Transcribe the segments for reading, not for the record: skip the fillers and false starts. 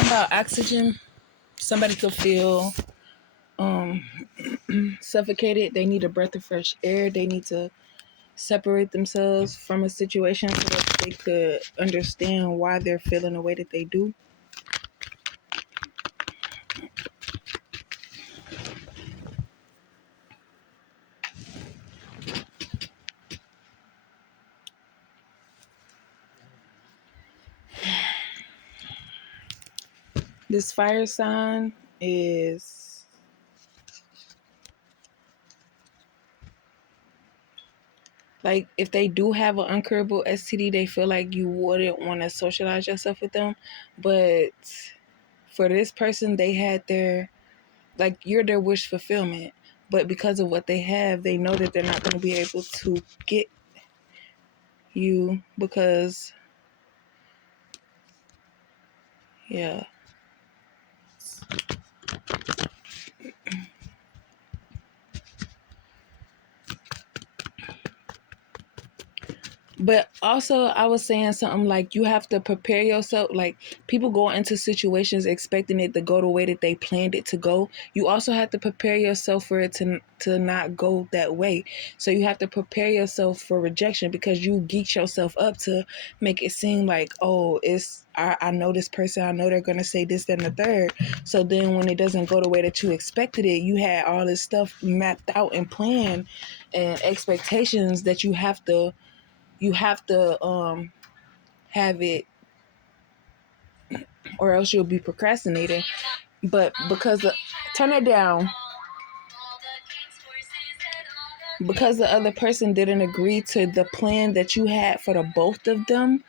Something about oxygen. Somebody could feel um suffocated. They need a breath of fresh air. They need to separate themselves from a situation so that they could understand why they're feeling the way that they do. This fire sign is like if they do have an uncurable STD, they feel like you wouldn't want to socialize yourself with them. But for this person, they had their, like, you're their wish fulfillment. But because of what they have, they know that they're not going to be able to get you because, yeah. But also, I was saying something like you have to prepare yourself. Like, people go into situations expecting it to go the way that they planned it to go. You also have to prepare yourself for it to not go that way. So you have to prepare yourself for rejection because you geek yourself up to make it seem like, oh, I know this person. I know they're going to say this, that, and the third. So then when it doesn't go the way that you expected it, you had all this stuff mapped out and planned and expectations that you have to have it, or else you'll be procrastinating. But turn it down, because the other person didn't agree to the plan that you had for the both of them,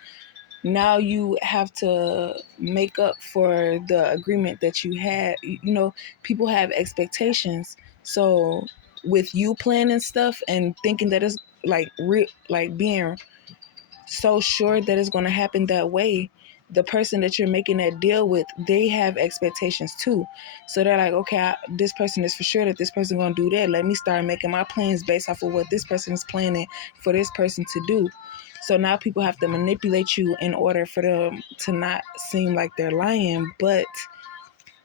now you have to make up for the agreement that you had. You know, people have expectations. So with you planning stuff and thinking that it's like being so sure that it's going to happen that way, the person that you're making that deal with, they have expectations too. So they're like, okay, this person is for sure that this person going to do that. Let me start making my plans based off of what this person is planning for this person to do. So now people have to manipulate you in order for them to not seem like they're lying. But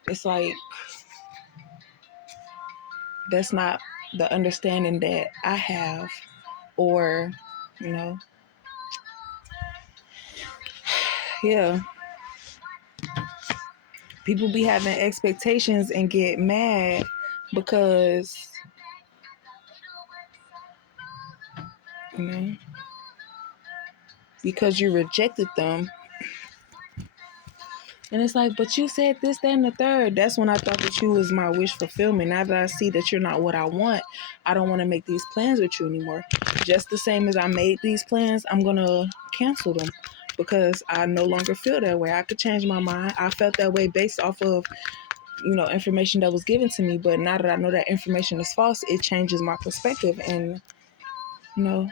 it's like, that's not the understanding that I have. Or, you know, yeah. People be having expectations and get mad because, you know, because you rejected them. And it's like, but you said this, that, and the third. That's when I thought that you was my wish fulfillment. Now that I see that you're not what I want, I don't want to make these plans with you anymore. Just the same as I made these plans, I'm going to cancel them because I no longer feel that way. I could change my mind. I felt that way based off of, information that was given to me. But now that I know that information is false, it changes my perspective. And, you know,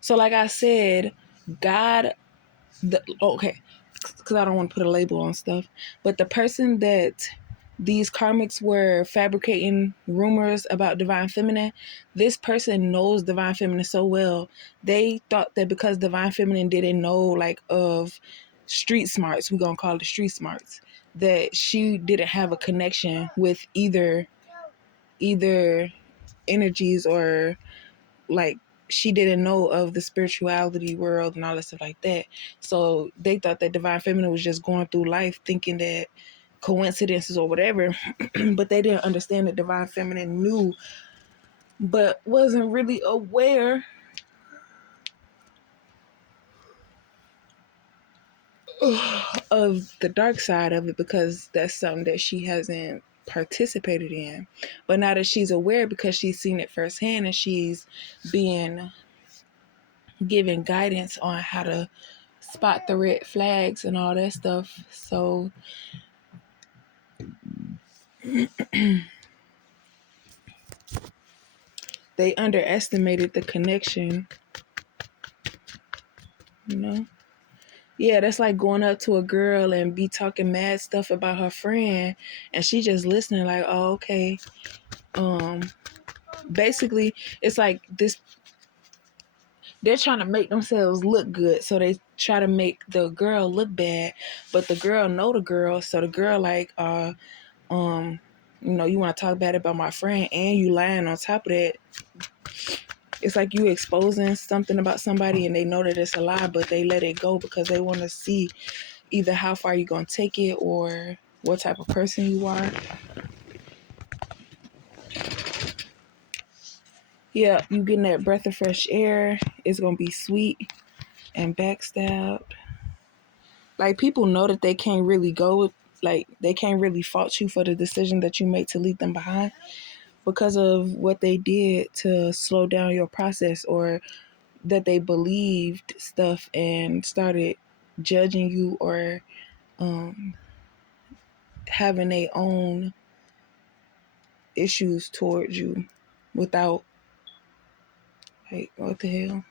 so like I said, God, okay, because I don't want to put a label on stuff, but the person that these karmics were fabricating rumors about divine feminine, this person knows divine feminine so well. They thought that because divine feminine didn't know, like, of street smarts, we're gonna call it street smarts, that she didn't have a connection with either energies, or like she didn't know of the spirituality world and all that stuff like that. So they thought that divine feminine was just going through life thinking that coincidences or whatever. But they didn't understand that divine feminine knew but wasn't really aware of the dark side of it, because that's something that she hasn't participated in. But now that she's aware, because she's seen it firsthand and she's being given guidance on how to spot the red flags and all that stuff. So they underestimated the connection, you know? Yeah, that's like going up to a girl and be talking mad stuff about her friend and she just listening like, oh, okay. Basically, it's like they're trying to make themselves look good, so they try to make the girl look bad, but the girl know the girl, so the girl like, you want to talk bad about my friend, and you lying on top of that. It's like you exposing something about somebody, and they know that it's a lie, but they let it go because they want to see either how far you gonna take it or what type of person you are. Yeah, you getting that breath of fresh air. It's gonna be sweet and backstabbed. Like, people know that they can't really go, like, they can't really fault you for the decision that you made to leave them behind because of what they did to slow down your process, or that they believed stuff and started judging you, or having their own issues towards you without, like, what the hell?